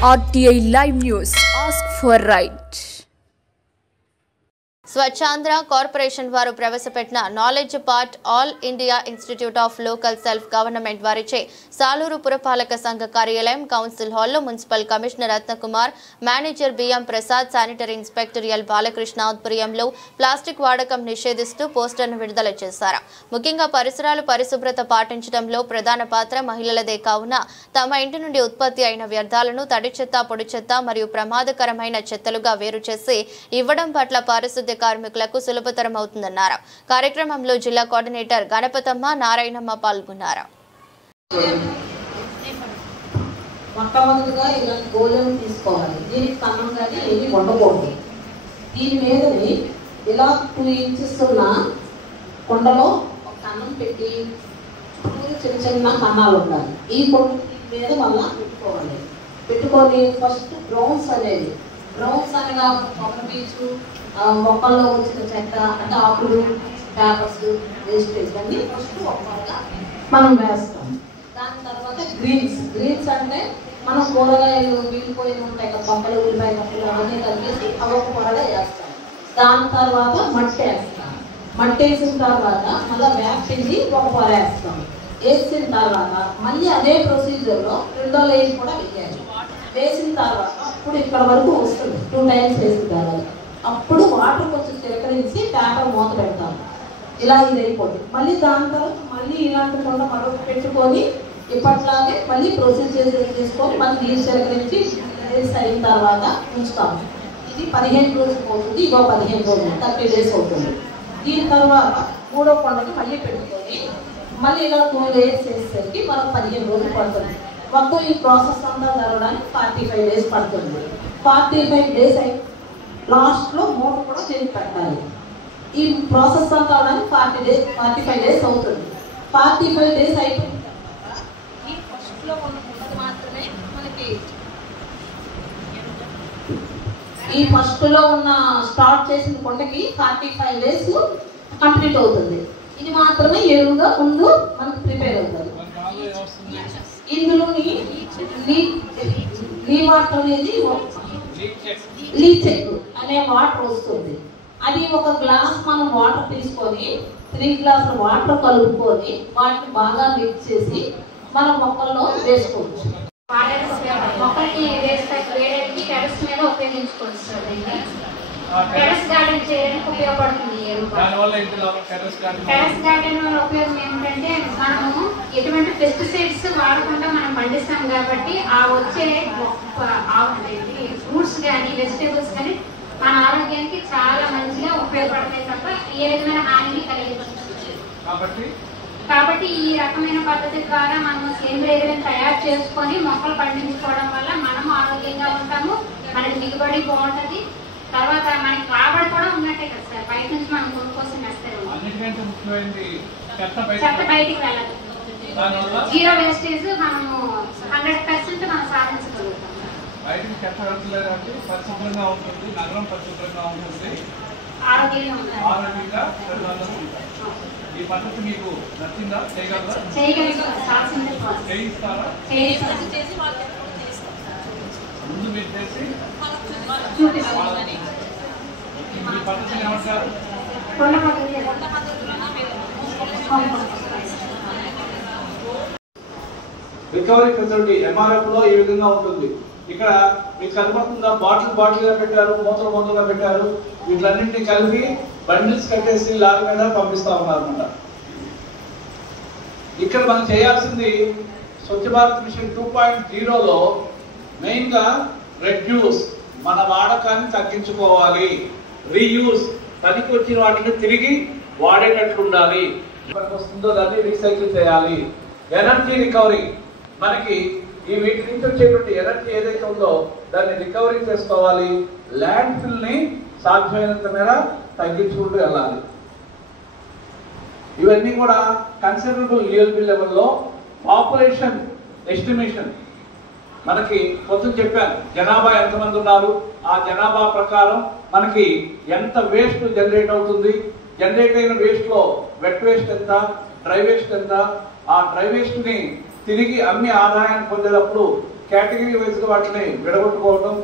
RTI Live News. Ask for right. Swachhandhra corporation వారు ప్రవేశపెట్టిన knowledge part all India institute of local self government వారిచే సాలూరు పురపాలక సంఘ కార్యాలయం కౌన్సిల్ హాల్లో municipal commissioner Ratnakumar, manager BM Prasad, sanitary inspector L Balakrishna ఆధ్వర్యంలో ప్లాస్టిక్ వాడకం నిషేధిస్తూ పోస్టర్ను విడుదల చేశారు. ముఖ్యంగా పరిసరాలు పరిశుభ్రత పాటించడంలో ప్రధాన పాత్ర మహిళలదే కావున తమ ఇంటి నుండి ఉత్పత్తి అయిన వ్యర్థాలను తడి చెత్త, పొడి చెత్త మరియు ప్రమాదకరమైన చెత్తలుగా వేరు చేసి ఇవ్వడం పట్ల పారిశుద్ధ్య కార్మికులకు సులభతరం అవుతుందన్నారు. కార్యక్రమంలో జిల్లా కోఆర్డినేటర్ గణపతమ్మ, నారాయణమ్మ పాల్గొన్నారు. మొట్టమొదటిగా ఇలాంటి గోళం తీసుకోవాలి. దీనికి కన్నంగానే ఏమి ఉండకూడదు. దీని మీదని ఇలా 2 ఇంచెస్ ఉన్న కొండలో ఒక కన్నం పెట్టి చిన్న చిన్న కన్నాలు ఉండాలి. ఈ కొండ మీద వల్ల పెట్టుకొని ఫస్ట్ బ్రౌన్స్ అనేది అనగా ఒక పీచు మొక్కల్లో వచ్చిన చెత్త అంటే ఆకులు, పేపర్స్, వేస్టేజ్ అన్నీ ఫస్ట్ ఒక్కగా మనం వేస్తాం. దాని తర్వాత గ్రీన్స్ అంటే మనం కూరగాయలు మిగిలిపోయిన ఉంటాయి కదా, పక్కలు, ఉల్లిపాయ పక్కలు అవన్నీ కలిపేసి అవి ఒక పొరగా వేస్తాం. దాని తర్వాత మట్టి వేస్తాం. మట్టి వేసిన తర్వాత మళ్ళీ వేపించి ఒక పొర వేస్తాం. వేసిన తర్వాత మళ్ళీ అదే ప్రొసీజర్లో 2వ లేయర్ కూడా వేయాలి. వేసిన తర్వాత అప్పుడు ఇక్కడ వరకు వస్తుంది. 2 టైమ్స్ వేసిన తర్వాత అప్పుడు వాటర్ కొంచెం చిలకరించి పేపర్ మూత పెడతాం. ఇలా ఇది అయిపోతుంది. మళ్ళీ దాని తర్వాత మళ్ళీ ఇలాంటి కొండ మరొక పెట్టుకొని ఇప్పట్లాగే మళ్ళీ ప్రొసీజర్ చేసుకొని మళ్ళీ నీరు చిలకరించి అయిన తర్వాత ఉంచుతాము. ఇది 15 రోజులు అవుతుంది. ఇగో 15 రోజులు 30 డేస్ అవుతుంది. దీని తర్వాత 3వ కొండకి మళ్ళీ పెట్టుకొని మళ్ళీ ఇలా 2 లేయర్స్ చేసేసరికి మనకు 15 రోజులు పడుతుంది. మొత్తం ఈ ప్రాసెస్ అంతా జరగడానికి 45 డేస్ పడుతుంది. 45 డేస్ అయి లాస్ట్లో మూట కూడా చేసి పెట్టాలి. ఈ ప్రాసెస్ అంతా అవడానికి 45 డేస్ అవుతుంది. 45 డేస్ అయిపోయిన తర్వాత ఈ ఫస్ట్లో ఉన్నది మాత్రమే మనకి ఈ ఫస్ట్లో ఉన్న స్టార్ట్ చేసిన కొండకి 45 డేస్ కంప్లీట్ అవుతుంది. ఇది మాత్రమే ఎరువుగా ముందు మనకు ప్రిపేర్ అవుతుంది. ఇందులోని వాటర్ అనేది లీచెక్ అనే వాటర్ వస్తుంది. అది ఒక గ్లాస్ మనం వాటర్ తీసుకొని 3 గ్లాసుల వాటర్ కలుపుకొని వాటిని బాగా మిక్స్ చేసి మనం మొక్కల్లో వేసుకోవచ్చు. మొక్కలకి వేయడానికి టెరెస్ మీద ఉపయోగించుకోవచ్చు. టెరెస్ గార్డెన్ చేయడానికి ఉపయోగపడుతుంది. టెరెస్ గార్డెన్ వల్ల ఉపయోగం ఏంటంటే మనము ఎటువంటి పెస్టిసైడ్స్ వాడకుండా మనం పండిస్తాం కాబట్టి ఆ వచ్చే ఫ్రూట్స్ కానీ వెజిటేబుల్స్ కానీ మన ఆరోగ్యానికి చాలా మంచిగా ఉపయోగపడతాయి తప్ప ఏ విధమైన హాని కలిగించదు. కాబట్టి ఈ రకమైన పద్ధతి ద్వారా మనం సేంద్రియ ఎరువులను తయారు చేసుకొని మొక్కలు పండించుకోవడం వల్ల మనము ఆరోగ్యంగా ఉంటాము, మనకి దిగుబడి బాగుంటుంది. తర్వాత మనకి రాబడి కూడా ఉన్నట్టే కదా సార్. బయట నుంచి మనం కొనుక్కోసం వేస్తారు. చెత్త బయటికి వెళ్ళదు. 0 వేస్టేజ్ మనము 100% మనం సాధించగలుగుతాం. ఆరోగ్యంగా ఈ పద్ధతి మీకు నచ్చిందా? ముందు మీరు చేసి ఈ పద్ధతిని ఏమంటారు? రికవరీ ఫెసిలిటీ ఎంఆర్ఎఫ్ లో ఈ విధంగా ఉంటుంది. ఇక్కడ మీకు కనబడుతుందా, బాటిల్ గా పెట్టారు, మూతలుగా పెట్టారు. వీటిలన్నింటినీ కలిపి బండిల్స్ కట్టేసి లారీ మీద పంపిస్తా ఉన్నారు అన్నమాట. ఇక్కడ మనం చేయాల్సింది స్వచ్ఛ భారత్ మిషన్ 2.0లో మెయిన్ గా రెడ్యూస్, మన వాడకాన్ని తగ్గించుకోవాలి. రీయూజ్, పనికి వచ్చిన వాటిని తిరిగి వాడేటట్లు ఉండాలి. వస్తుందో దాన్ని రీసైకిల్ చేయాలి. ఎనర్జీ రికవరీ, మనకి ఈ వీటి నుంచి వచ్చేటువంటి ఎనర్జీ ఏదైతే ఉందో దాన్ని రికవరీ చేసుకోవాలి. ల్యాండ్ ఫిల్ ని సాధ్యమైనంత మేర తగ్గించుకుంటూ వెళ్ళాలి. ఇవన్నీ కూడా కన్సిడరబుల్ లెవెల్లో పాపులేషన్ ఎస్టిమేషన్. మనకి పొద్దున చెప్పాను జనాభా ఎంతమంది ఉన్నారు, ఆ జనాభా ప్రకారం మనకి ఎంత వేస్ట్ జనరేట్ అవుతుంది, జనరేట్ అయిన వేస్ట్ లో వెట్ వేస్ట్ ఎంత, డ్రై వేస్ట్ ఎంత, ఆ డ్రై వేస్ట్ ని తిరిగి అమ్మి ఆదాయాన్ని పొందేటప్పుడు కేటగిరీ వైజ్గా వాటిని విడగొట్టుకోవడం